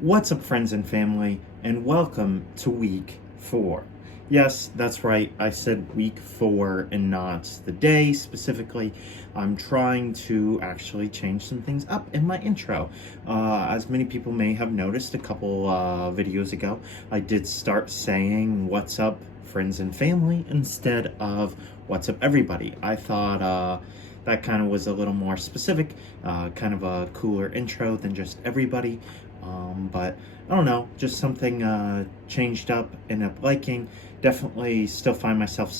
What's up, friends and family, and welcome to week 4. Yes, that's right, I said week 4 and not the day specifically. I'm trying to actually change some things up in my intro. As many people may have noticed a couple videos ago, I did start saying what's up, friends and family, instead of what's up, everybody. I thought that kind of was a little more specific, kind of a cooler intro than just everybody. But I don't know, just something changed up, ended up liking. Definitely still find myself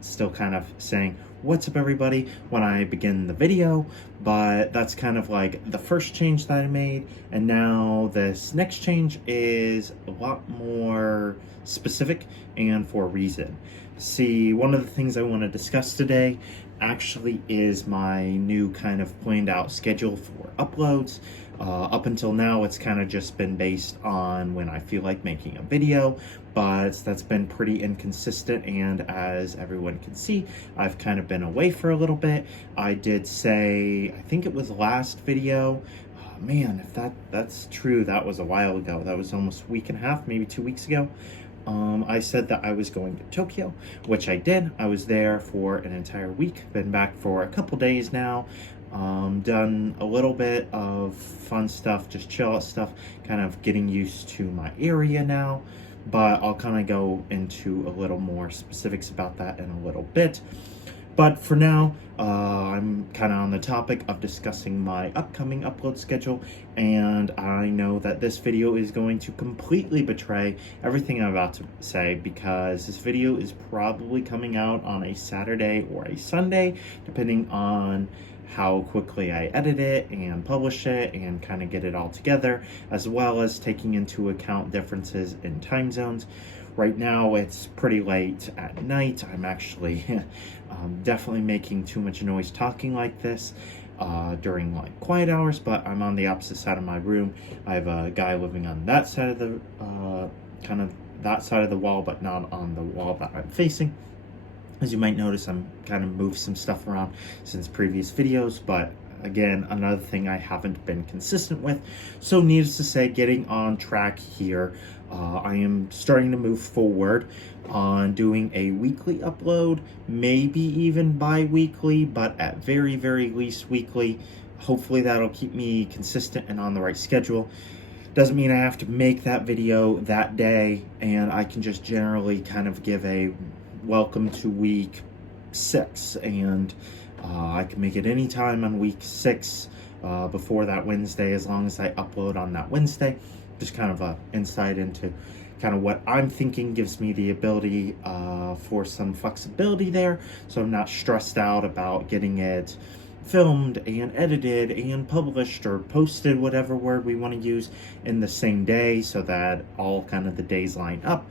still kind of saying, what's up, everybody, when I begin the video, but that's kind of like the first change that I made. And now this next change is a lot more specific and for a reason. See, one of the things I want to discuss today actually is my new kind of planned out schedule for uploads. Up until now, it's kind of just been based on when I feel like making a video, but that's been pretty inconsistent, and as everyone can see, I've kind of been away for a little bit. I did say, I think it was the last video, man, if that's true, that was a while ago. That was almost a week and a half, maybe 2 weeks ago. I said that I was going to Tokyo, which I did. I was there for an entire week, been back for a couple days now. Done a little bit of fun stuff, just chill out stuff, kind of getting used to my area now, but I'll kind of go into a little more specifics about that in a little bit. But for now, I'm kind of on the topic of discussing my upcoming upload schedule, and I know that this video is going to completely betray everything I'm about to say, because this video is probably coming out on a Saturday or a Sunday, depending on how quickly I edit it and publish it and kind of get it all together, as well as taking into account differences in time zones. Right now, it's pretty late at night. I'm actually definitely making too much noise talking like this during like quiet hours, but I'm on the opposite side of my room. I have a guy living on that side of the kind of that side of the wall, but not on the wall that I'm facing. As you might notice, I'm kind of moved some stuff around since previous videos, but again, another thing I haven't been consistent with. So needless to say, getting on track here, I am starting to move forward on doing a weekly upload, maybe even bi-weekly, but at very, very least weekly. Hopefully that'll keep me consistent and on the right schedule. Doesn't mean I have to make that video that day, and I can just generally kind of give a welcome to week 6, and I can make it anytime on week 6 before that Wednesday, as long as I upload on that Wednesday. Just kind of a insight into kind of what I'm thinking, gives me the ability for some flexibility there, so I'm not stressed out about getting it filmed and edited and published or posted, whatever word we want to use, in the same day, so that all kind of the days line up.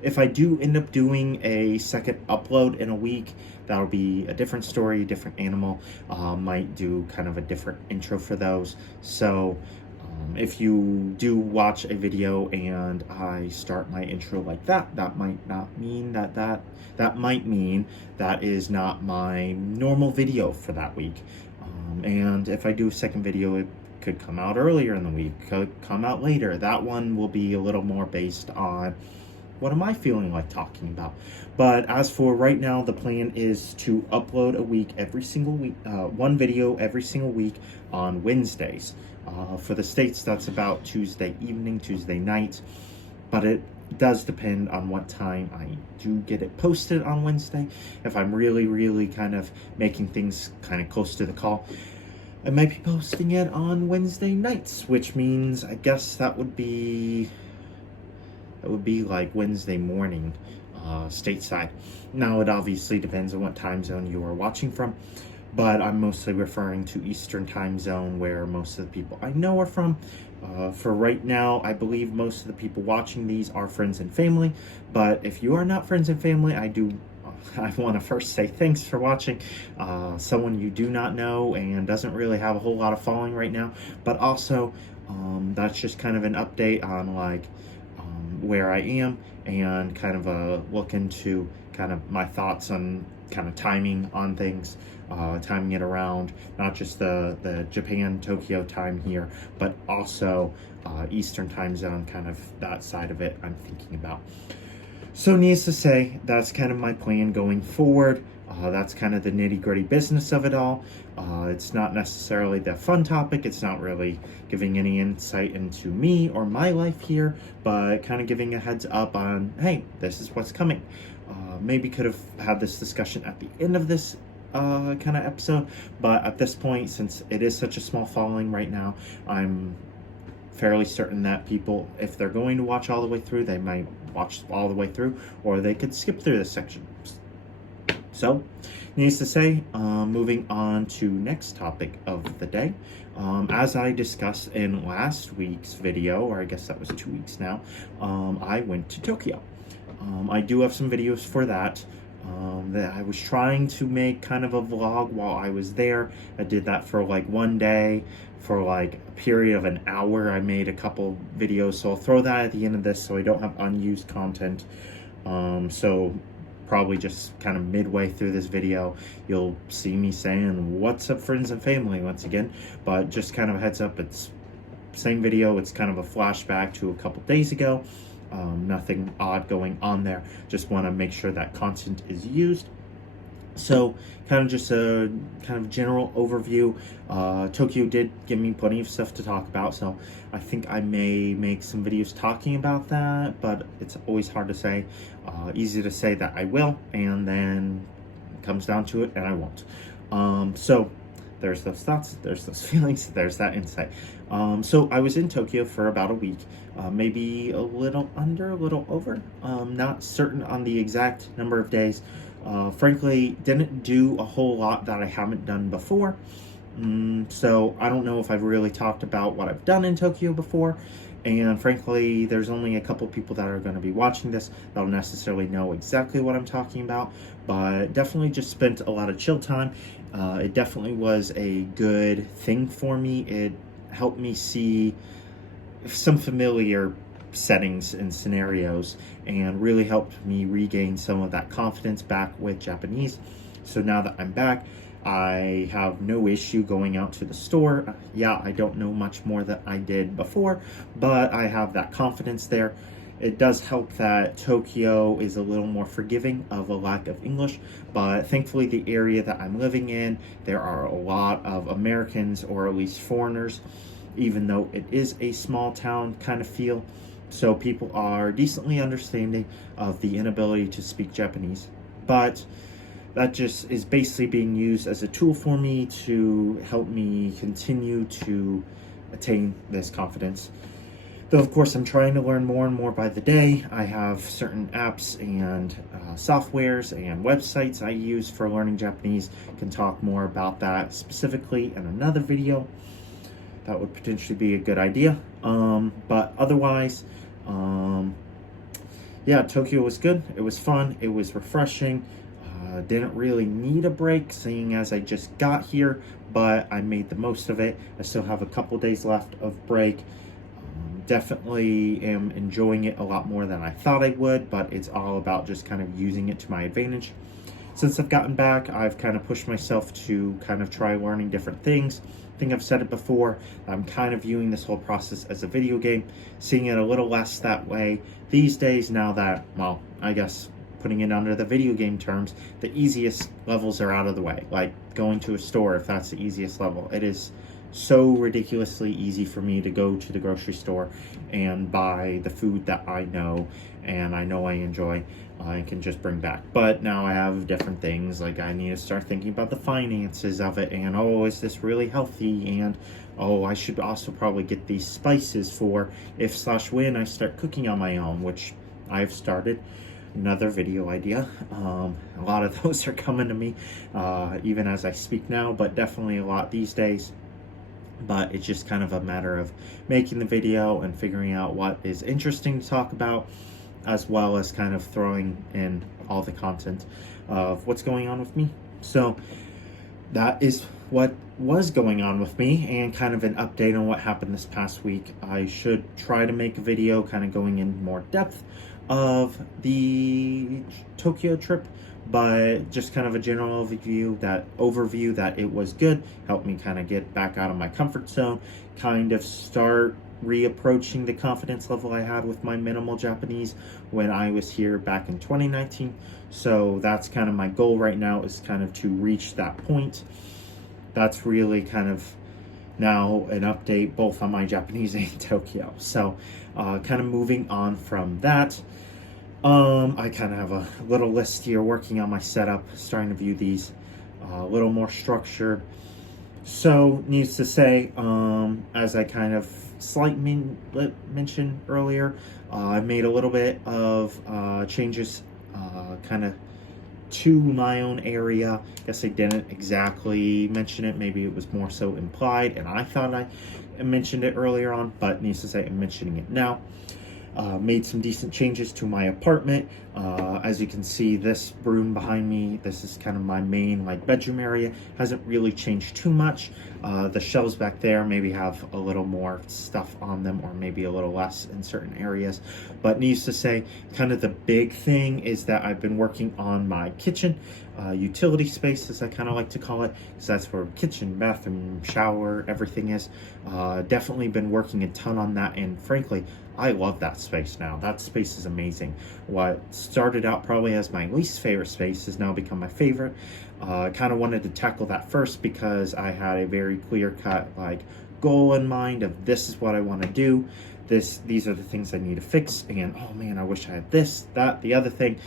If I do end up doing a second upload in a week, that'll be a different story, a different animal. Might do kind of a different intro for those. So if you do watch a video and I start my intro like that, that might not mean that might mean that is not my normal video for that week. And if I do a second video, it could come out earlier in the week, could come out later. That one will be a little more based on what am I feeling like talking about. But as for right now, the plan is to upload a week every single week, one video every single week on Wednesdays. For the States, that's about Tuesday evening, Tuesday night, but it does depend on what time I do get it posted on Wednesday. If I'm really kind of making things kind of close to the call, I might be posting it on Wednesday nights, which means I guess that would be like Wednesday morning, stateside. Now, it obviously depends on what time zone you are watching from, but I'm mostly referring to Eastern time zone, where most of the people I know are from. For right now, I believe most of the people watching these are friends and family, but if you are not friends and family, I want to first say thanks for watching. Someone you do not know and doesn't really have a whole lot of following right now, but also that's just kind of an update on like where I am, and kind of a look into kind of my thoughts on kind of timing on things, timing it around not just the Japan Tokyo time here, but also Eastern time zone, kind of that side of it I'm thinking about. So needless to say, that's kind of my plan going forward. That's kind of the nitty-gritty business of it all. It's not necessarily the fun topic. It's not really giving any insight into me or my life here, but kind of giving a heads up on, hey, this is what's coming. Maybe could have had this discussion at the end of this kind of episode, but at this point, since it is such a small following right now, I'm fairly certain that people, if they're going to watch all the way through, they might watch all the way through, or they could skip through this section. So, needless to say, moving on to next topic of the day. As I discussed in last week's video, or I guess that was 2 weeks now, I went to Tokyo. I do have some videos for that. That I was trying to make kind of a vlog while I was there. I did that for like one day, for like a period of an hour. I made a couple videos, so I'll throw that at the end of this so I don't have unused content. So probably just kind of midway through this video, you'll see me saying, "What's up, friends and family?" once again. But just kind of a heads up, it's same video. It's kind of a flashback to a couple days ago. Nothing odd going on there. Just want to make sure that content is used. So kind of just a kind of general overview. Tokyo did give me plenty of stuff to talk about, so I think I may make some videos talking about that, but it's always hard to say. Easy to say that I will, and then it comes down to it and I won't. So there's those thoughts, there's those feelings, there's that insight. So I was in Tokyo for about a week, maybe a little under, a little over. Not certain on the exact number of days. Frankly, didn't do a whole lot that I haven't done before. So I don't know if I've really talked about what I've done in Tokyo before. And frankly, there's only a couple people that are going to be watching this that'll necessarily know exactly what I'm talking about. But definitely just spent a lot of chill time. It definitely was a good thing for me. It helped me see some familiar settings and scenarios and really helped me regain some of that confidence back with Japanese. So now that I'm back, I have no issue going out to the store. Yeah, I don't know much more than I did before, but I have that confidence there. It does help that Tokyo is a little more forgiving of a lack of English, but thankfully the area that I'm living in, there are a lot of Americans, or at least foreigners, even though it is a small town kind of feel. So people are decently understanding of the inability to speak Japanese, but that just is basically being used as a tool for me to help me continue to attain this confidence. Though, of course, I'm trying to learn more and more by the day. I have certain apps and softwares and websites I use for learning Japanese. Can talk more about that specifically in another video. That would potentially be a good idea. But otherwise, yeah, Tokyo was good. It was fun. It was refreshing. Didn't really need a break, seeing as I just got here, but I made the most of it. I still have a couple days left of break. Definitely am enjoying it a lot more than I thought I would, but it's all about just kind of using it to my advantage. Since I've gotten back, I've kind of pushed myself to kind of try learning different things. I think I've said it before, I'm kind of viewing this whole process as a video game, seeing it a little less that way these days now that, well, I guess putting it under the video game terms, the easiest levels are out of the way. Like going to a store, if that's the easiest level. It is so ridiculously easy for me to go to the grocery store and buy the food that I know and I enjoy. I can just bring back. But now I have different things, like I need to start thinking about the finances of it, and oh, is this really healthy, and oh, I should also probably get these spices for if/when I start cooking on my own, which I've started. Another video idea. A lot of those are coming to me even as I speak now, but definitely a lot these days. But it's just kind of a matter of making the video and figuring out what is interesting to talk about, as well as kind of throwing in all the content of what's going on with me. So that is what was going on with me, and kind of an update on what happened this past week. I should try to make a video kind of going in more depth of the Tokyo trip, but just kind of a general overview that it was good, helped me kind of get back out of my comfort zone, kind of start reapproaching the confidence level I had with my minimal Japanese when I was here back in 2019. So that's kind of my goal right now, is kind of to reach that point. That's really kind of now an update both on my Japanese and Tokyo. So kind of moving on from that, I kind of have a little list here working on my setup, starting to view these a little more structured. So needs to say, as I kind of mentioned earlier, I made a little bit of changes kind of to my own area. Guess I didn't exactly mention it. Maybe it was more so implied, and I thought I mentioned it earlier on, but needs to say I'm mentioning it now. Made some decent changes to my apartment. As you can see, this room behind me, this is kind of my main bedroom area. Hasn't really changed too much. The shelves back there maybe have a little more stuff on them, or maybe a little less in certain areas. But needs to say, kind of the big thing is that I've been working on my kitchen, utility space, as I kind of like to call it, because that's where kitchen, bathroom, shower, everything is. Definitely been working a ton on that, and frankly, I love that space now. That space is amazing. What started out probably as my least favorite space has now become my favorite. I kind of wanted to tackle that first because I had a very clear-cut goal in mind of this is what I want to do. These are the things I need to fix, and oh man, I wish I had this, that, the other thing.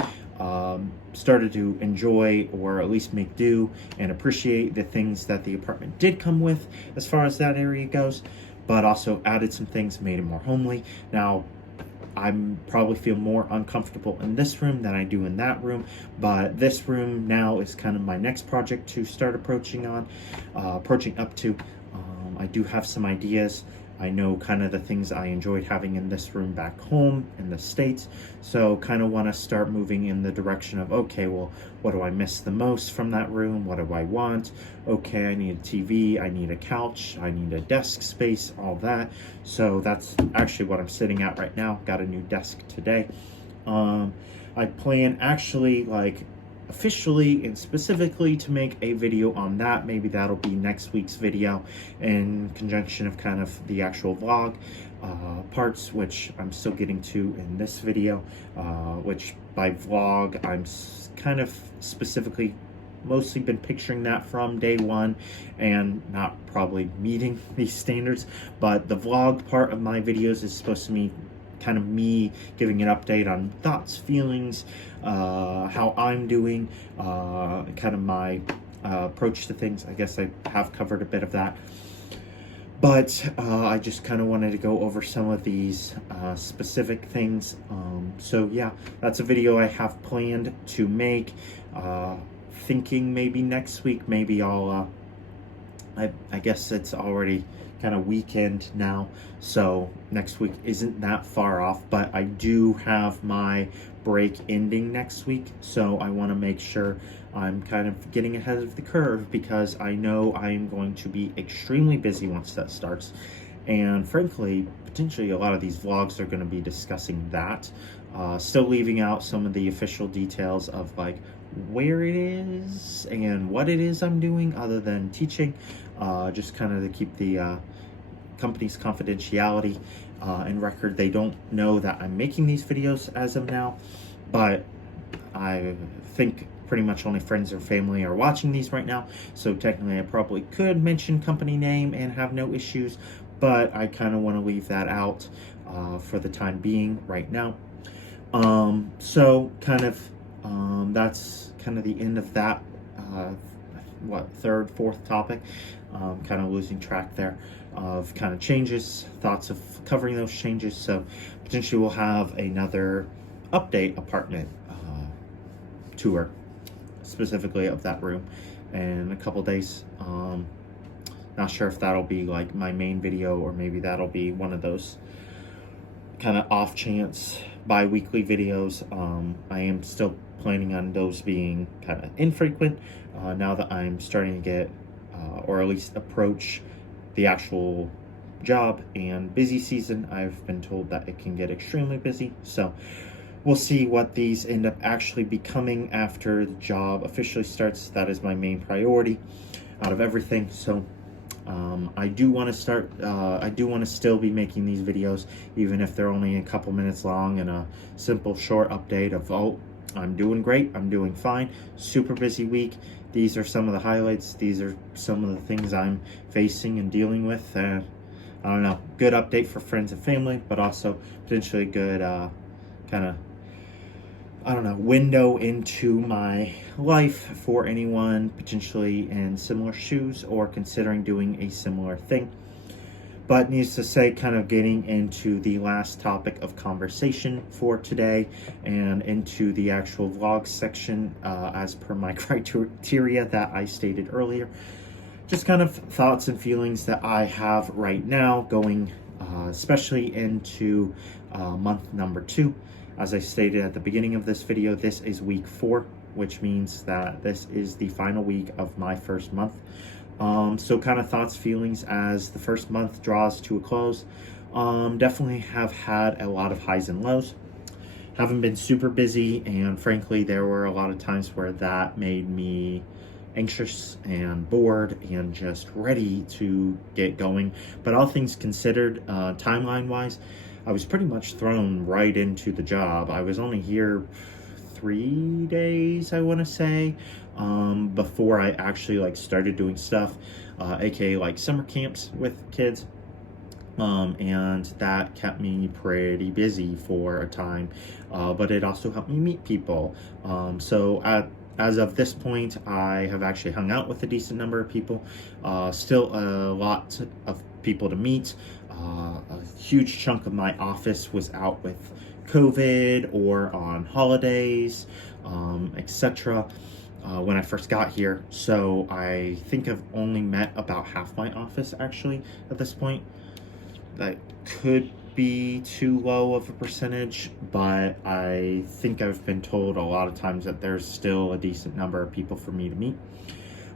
Started to enjoy, or at least make do and appreciate the things that the apartment did come with as far as that area goes, but also added some things, made it more homely. Now, I probably feel more uncomfortable in this room than I do in that room, but this room now is kind of my next project to start approaching up to. I do have some ideas. I know kind of the things I enjoyed having in this room back home in the States, so kind of want to start moving in the direction of, okay, well, what do I miss the most from that room? What do I want? Okay, I need a TV, I need a couch, I need a desk space, all that. So that's actually what I'm sitting at right now. Got a new desk today. I plan actually officially and specifically to make a video on that. Maybe that'll be next week's video in conjunction of kind of the actual vlog parts, which I'm still getting to in this video, which by vlog I'm kind of specifically mostly been picturing that from day one and not probably meeting these standards, but the vlog part of my videos is supposed to be kind of me giving an update on thoughts, feelings, how I'm doing, kind of my approach to things. I guess I have covered a bit of that, but I just kind of wanted to go over some of these specific things. So yeah, that's a video I have planned to make, thinking maybe next week. Maybe I'll I guess it's already kind of weekend now, so next week isn't that far off, but I do have my break ending next week, so I want to make sure I'm kind of getting ahead of the curve, because I know I'm going to be extremely busy once that starts, and frankly, potentially a lot of these vlogs are going to be discussing that, still leaving out some of the official details of where it is and what it is I'm doing other than teaching, just kind of to keep the company's confidentiality and record. They don't know that I'm making these videos as of now, but I think pretty much only friends or family are watching these right now, so technically I probably could mention company name and have no issues, but I kind of want to leave that out for the time being right now. So kind of that's kind of the end of that third, fourth topic. Kind of losing track there of kind of changes, thoughts of covering those changes. So potentially we'll have another update apartment tour specifically of that room in a couple days. Not sure if that'll be my main video, or maybe that'll be one of those kind of off chance bi-weekly videos. I am still planning on those being kind of infrequent now that I'm starting to get or at least approach the actual job and busy season. I've been told that it can get extremely busy, so we'll see what these end up actually becoming after the job officially starts. That is my main priority out of everything. So I do want to still be making these videos, even if they're only a couple minutes long, and a simple short update of, oh, I'm doing great, I'm doing fine, super busy week. These are some of the highlights. These are some of the things I'm facing and dealing with. I don't know, good update for friends and family, but also potentially good kind of, I don't know, window into my life for anyone potentially in similar shoes or considering doing a similar thing. But needs to say, kind of getting into the last topic of conversation for today and into the actual vlog section as per my criteria that I stated earlier. Just kind of thoughts and feelings that I have right now going especially into month number 2. As I stated at the beginning of this video, this is week 4, which means that this is the final week of my first month. So kind of thoughts, feelings as the first month draws to a close. Definitely have had a lot of highs and lows. Haven't been super busy, and frankly, there were a lot of times where that made me anxious and bored and just ready to get going. But all things considered, timeline-wise, I was pretty much thrown right into the job. I was only here 3 days, I want to say, before I actually started doing stuff, aka like summer camps with kids, and that kept me pretty busy for a time, but it also helped me meet people. As of this point, I have actually hung out with a decent number of people. Still a lot of people to meet. A huge chunk of my office was out with COVID or on holidays, etc. When I first got here. So I think I've only met about half my office actually at this point. That could be too low of a percentage, but I think I've been told a lot of times that there's still a decent number of people for me to meet.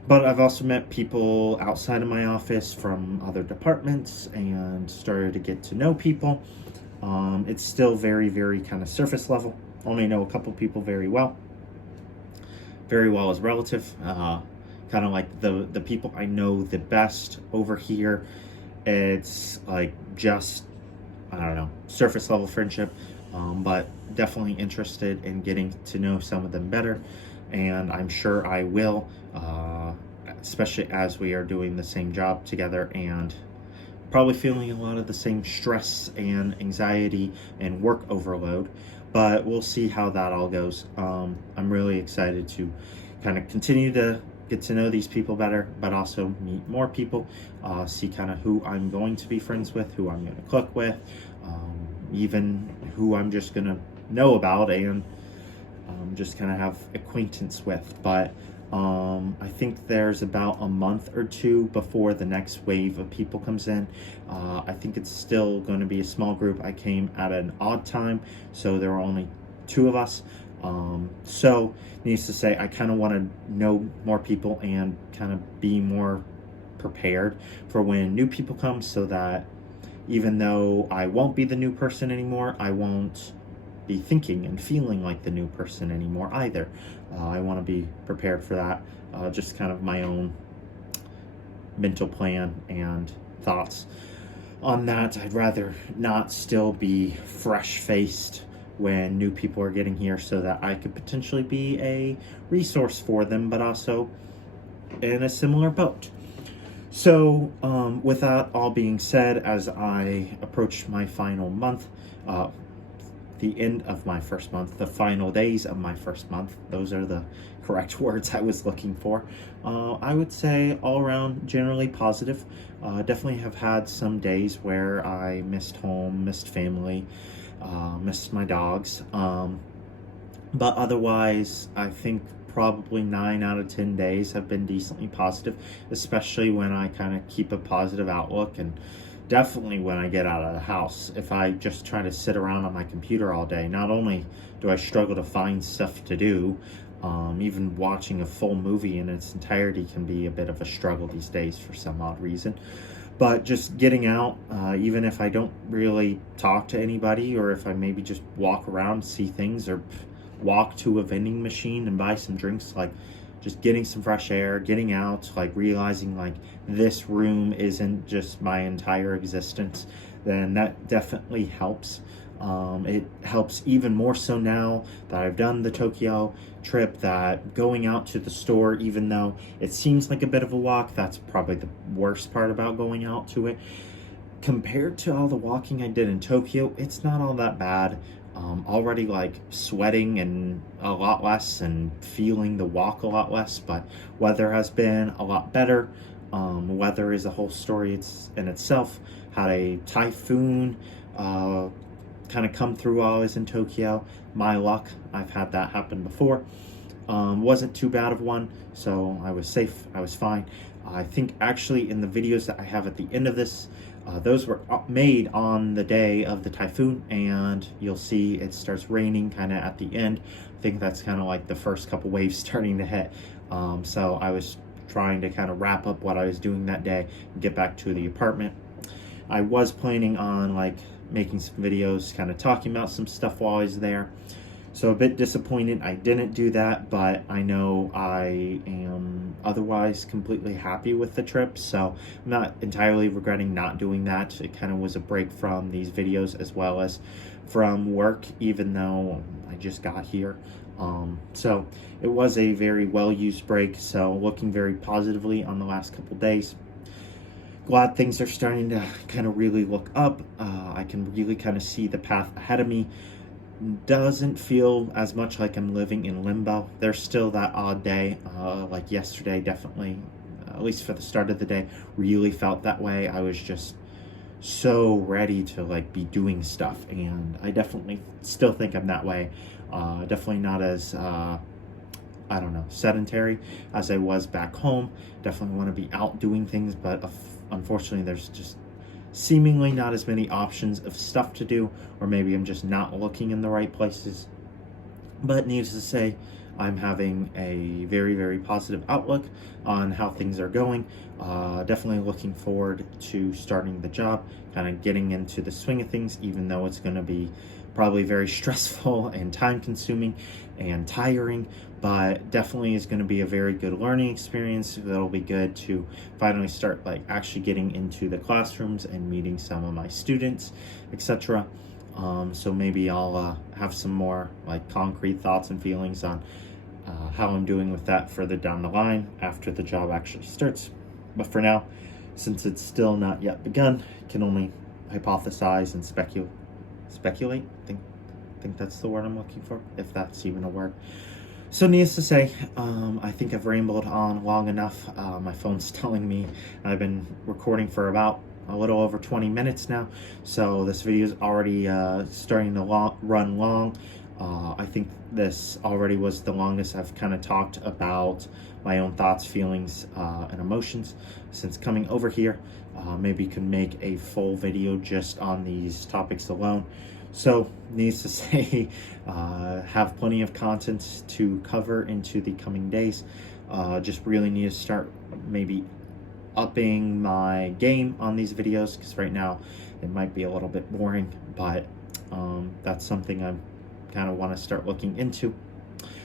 But I've also met people outside of my office from other departments and started to get to know people. It's still very, very kind of surface level. Only know a couple people very well. Very well is relative. Kind of like the people I know the best over here, it's like just, I don't know, surface level friendship, but definitely interested in getting to know some of them better, and I'm sure I will, especially as we are doing the same job together and probably feeling a lot of the same stress and anxiety and work overload, but we'll see how that all goes. I'm really excited to kind of continue to get to know these people better, but also meet more people, see kind of who I'm going to be friends with, who I'm going to cook with, even who I'm just going to know about and just kind of have acquaintance with. But I think there's about a month or two before the next wave of people comes in. I think it's still going to be a small group. I came at an odd time, so there were only 2 of us. So needs to say, I kind of want to know more people and kind of be more prepared for when new people come, so that even though I won't be the new person anymore, I won't be thinking and feeling like the new person anymore either. I want to be prepared for that. Just kind of my own mental plan and thoughts on that. I'd rather not still be fresh-faced when new people are getting here, so that I could potentially be a resource for them, but also in a similar boat. So with that all being said, as I approach my final month, the end of my first month, the final days of my first month, those are the correct words I was looking for, I would say all around generally positive. Definitely have had some days where I missed home, missed family, missed my dogs, but otherwise I think probably 9 out of 10 days have been decently positive, especially when I kind of keep a positive outlook, and definitely when I get out of the house. If I just try to sit around on my computer all day, not only do I struggle to find stuff to do, even watching a full movie in its entirety can be a bit of a struggle these days for some odd reason. But just getting out, even if I don't really talk to anybody, or if I maybe just walk around, see things, or walk to a vending machine and buy some drinks, like just getting some fresh air, getting out, like realizing like this room isn't just my entire existence, then that definitely helps. It helps even more so now that I've done the Tokyo trip, that going out to the store, even though it seems like a bit of a walk, that's probably the worst part about going out to it. Compared to all the walking I did in Tokyo, it's not all that bad. Already like sweating and a lot less and feeling the walk a lot less, but weather has been a lot better. Weather is a whole story in itself. Had a typhoon kind of come through while I was in Tokyo. My luck, I've had that happen before. Wasn't too bad of one, so I was safe, I was fine. I think actually in the videos that I have at the end of this, those were made on the day of the typhoon, and you'll see it starts raining kind of at the end. I think that's kind of like the first couple waves starting to hit. So I was trying to kind of wrap up what I was doing that day and get back to the apartment. I was planning on like making some videos kind of talking about some stuff while I was there. So a bit disappointed I didn't do that, but I know I am otherwise completely happy with the trip, so I'm not entirely regretting not doing that. It kind of was a break from these videos as well as from work, even though I just got here. So it was a very well-used break, so looking very positively on the last couple days. Glad things are starting to kind of really look up. I can really kind of see the path ahead of me. Doesn't feel as much like I'm living in limbo. There's still that odd day, like yesterday, definitely, at least for the start of the day, really felt that way. I was just so ready to like be doing stuff, and I definitely still think I'm that way. Definitely not as I don't know, sedentary as I was back home. Definitely want to be out doing things, but unfortunately there's just seemingly not as many options of stuff to do, or maybe I'm just not looking in the right places. But needless to say, I'm having a very, very positive outlook on how things are going. Definitely looking forward to starting the job, kind of getting into the swing of things, even though it's going to be probably very stressful and time consuming and tiring, but definitely is going to be a very good learning experience. That'll be good to finally start like actually getting into the classrooms and meeting some of my students, etc. So maybe I'll have some more like concrete thoughts and feelings on how I'm doing with that further down the line after the job actually starts. But for now, since it's still not yet begun, can only hypothesize and speculate. I think that's the word I'm looking for, if that's even a word. So needless to say, I think I've rambled on long enough. My phone's telling me I've been recording for about a little over 20 minutes now, so this video is already starting to run long. I think this already was the longest I've kind of talked about my own thoughts, feelings, and emotions since coming over here. Maybe could make a full video just on these topics alone. So, needs to say, have plenty of content to cover into the coming days. Just really need to start maybe upping my game on these videos, because right now it might be a little bit boring, but that's something I kind of want to start looking into.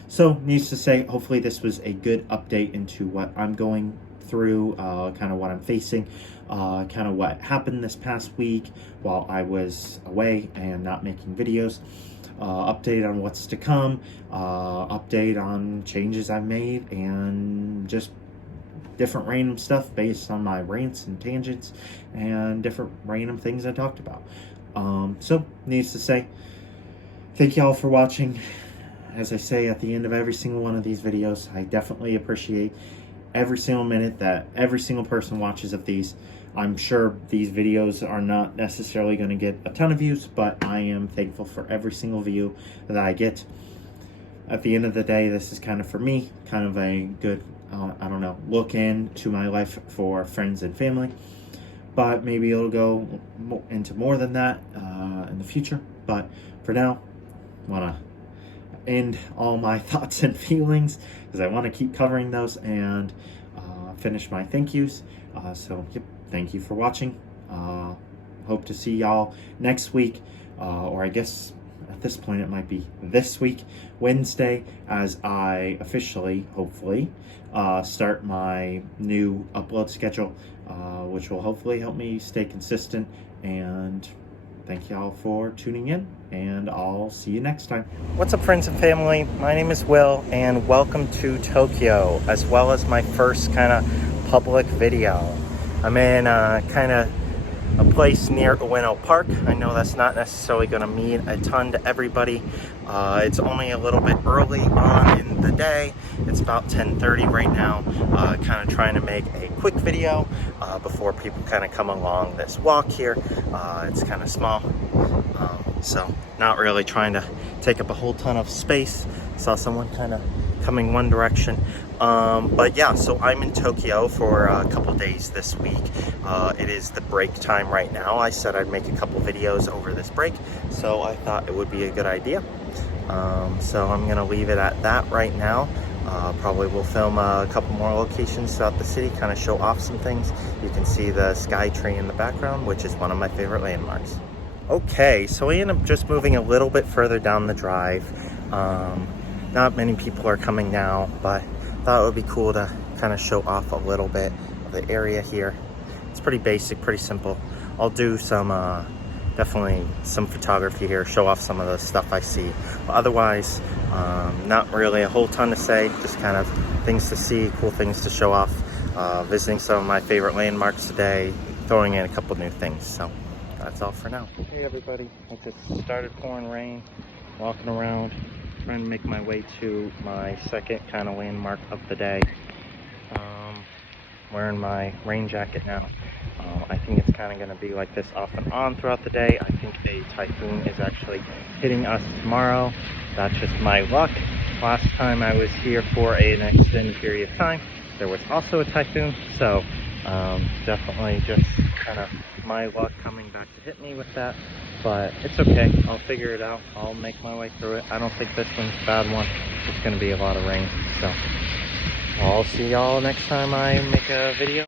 So, needs to say, hopefully this was a good update into what I'm going through, kind of what I'm facing, kind of what happened this past week while I was away and not making videos, update on what's to come, update on changes I've made, and just different random stuff based on my rants and tangents and different random things I talked about. So, needless to say, thank you all for watching. As I say at the end of every single one of these videos, I definitely appreciate every single minute that every single person watches of these. I'm sure these videos are not necessarily going to get a ton of views, but I am thankful for every single view that I get. At the end of the day, this is kind of, for me, kind of a good, I don't know, look into my life for friends and family. But maybe it'll go into more than that in the future. But for now, I want to end all my thoughts and feelings, because I want to keep covering those and finish my thank yous. So, yep. thank you for watching. Hope to see y'all next week, or I guess at this point it might be this week, Wednesday, as I officially, hopefully, start my new upload schedule, which will hopefully help me stay consistent. And thank y'all for tuning in, and I'll see you next time. What's up, friends and family? My name is Will, and welcome to Tokyo, as well as my first kind of public video. I'm in kind of a place near Ueno Park. I know that's not necessarily going to mean a ton to everybody. It's only a little bit early on in the day. It's about 10:30 right now. Kind of trying to make a quick video before people kind of come along this walk here. It's kind of small, so not really trying to take up a whole ton of space. Saw someone kind of coming one direction. But yeah, so I'm in Tokyo for a couple days this week. It is the break time right now. I said I'd make a couple videos over this break, so I thought it would be a good idea. So I'm gonna leave it at that right now. Probably will film a couple more locations throughout the city, kind of show off some things. You can see the sky tree in the background, which is one of my favorite landmarks. Okay, so we end up just moving a little bit further down the drive. Not many people are coming now, but thought it would be cool to kind of show off a little bit of the area here. It's pretty basic, pretty simple. I'll do some definitely some photography here, show off some of the stuff I see, but otherwise not really a whole ton to say, just kind of things to see, cool things to show off, visiting some of my favorite landmarks today, throwing in a couple new things. So that's all for now. Hey everybody, it just started pouring rain, walking around, trying to make my way to my second kind of landmark of the day. Wearing my rain jacket now. I think it's kind of going to be like this off and on throughout the day. I think a typhoon is actually hitting us tomorrow. That's just my luck. Last time I was here for an extended period of time, there was also a typhoon. So definitely just kind of my luck coming back to hit me with that. But it's okay, I'll figure it out. I'll make my way through it. I don't think this one's a bad one. It's going to be a lot of rain. So I'll see y'all next time I make a video.